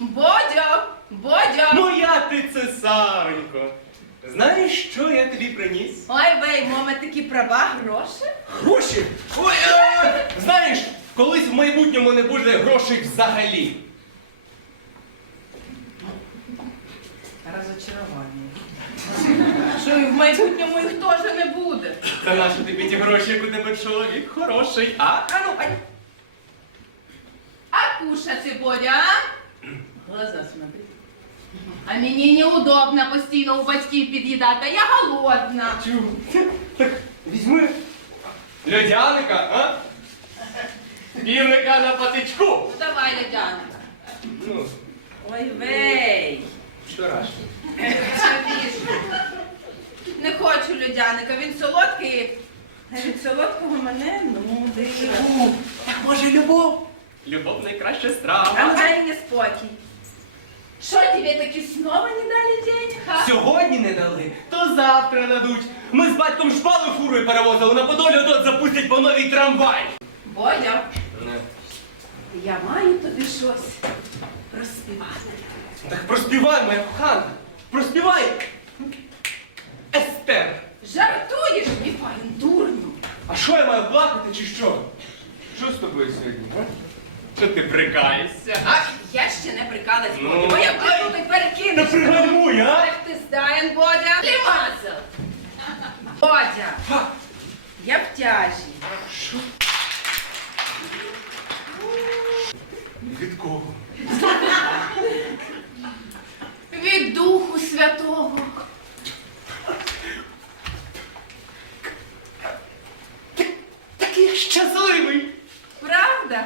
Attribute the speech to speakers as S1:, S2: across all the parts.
S1: Бодя! Бодя!
S2: Моя ти цесаренько. Знаєш, що я тобі приніс?
S1: Ой, вей, мама, такі права, гроші?
S2: Гроші! Ой, е, знаєш, колись в майбутньому не буде грошей взагалі.
S1: Розочарування. Що і в майбутньому їх теж не буде.
S2: Та наші тобі ті гроші, як у тебе чоловік хороший, а?
S1: А ну, ай. А кушати, Бодя, а? Глаза смотри. А мені неудобно постійно у батьків під'їдати, а я голодна.
S2: Чу. Так візьми льодяника, а? Півника на патичку.
S1: Ну давай, Лядянка.
S2: Ну,
S1: Ой, вей.
S2: що раш?
S1: Чавіш. Не хочу льодяника, він солодкий. А від солодкого мене нудить.
S2: Так може любов? Любов найкраща
S1: А
S2: страва.
S1: дай мені спокій. Що тебе таки снова не дали денег, а?
S2: Сьогодні не дали, то завтра дадуть. Ми з батьком шпали фурою перевозили на Подолі, от запустять по новій трамвай.
S1: Бодя, я маю тобі щось розспівати.
S2: Так проспівай, моя кохана, проспівай. Естер.
S1: Жартуєш, Міфайн, дурню.
S2: А що я маю плакати чи що? Що з тобою сьогодні? а? Що ти брикаєшся?
S1: А я ще не прикалась,
S2: Ну.
S1: Бодя, бо я прийду і
S2: Та пригальмуй, а?
S1: Ах ти здаєн, Бодя. Лімазел. Бодя, я в тяжі.
S2: Що? Від кого?
S1: Від Духу Святого.
S2: Такий щасливий.
S1: Правда?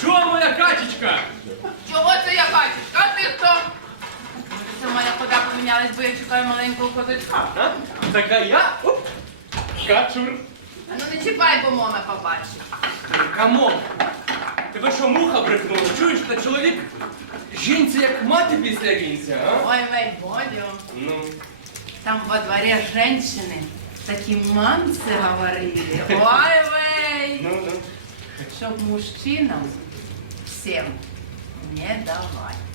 S2: Чого моя качечка?
S1: Чого це я бачу? А ти хто? Може, Це моя помінялась, бо я чекаю маленького козачка.
S2: А? Така я? Оп. Качур.
S1: А ну не чіпай, бо мама побачить.
S2: Камон! Тебе що муха брехнула? Чуєш, та чоловік жінці як мати після вінця, а?
S1: Ой, вей, Бодю.
S2: Ну.
S1: Там во дворе женщины такие мамцы говорили. Ой, вей.
S2: Ну, ну.
S1: Чтоб мужчинам всем не давать.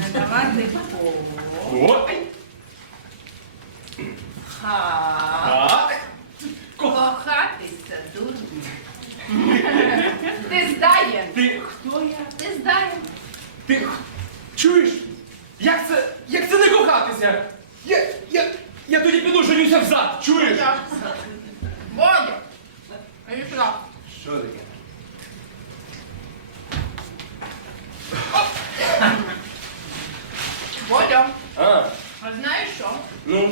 S1: Не давати кого. Ха.
S2: А?
S1: Кохатися дурні. Ти здаєн.
S2: Ти хто я?
S1: Ти здаєн.
S2: Ти х- чуєш? Як це, як це не кохатися? Я, я, я тоді піду женюся взад, чуєш?
S1: Іди сюди.
S2: Що таке?
S1: Бодя,
S2: А,
S1: а знаєш що?
S2: ну,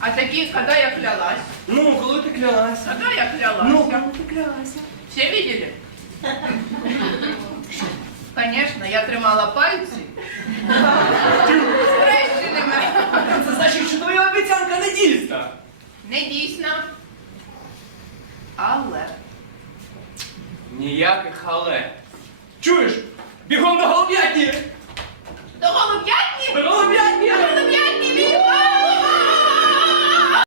S1: А такі, коли я клялась,
S2: ну, коли ти клялася?
S1: Когда я клялась?
S2: Ну, коли ти клялася?
S1: Все видели? Конечно, я тримала пальці. Схрещеними.
S2: Це значить, що твоя обіцянка не дійсна.
S1: Не дійсно. Але.
S2: Ніяких але. Чуєш? Бігом до голуб'ятні!
S1: До голуб'ятні?
S2: ဘ
S1: လို့ပြ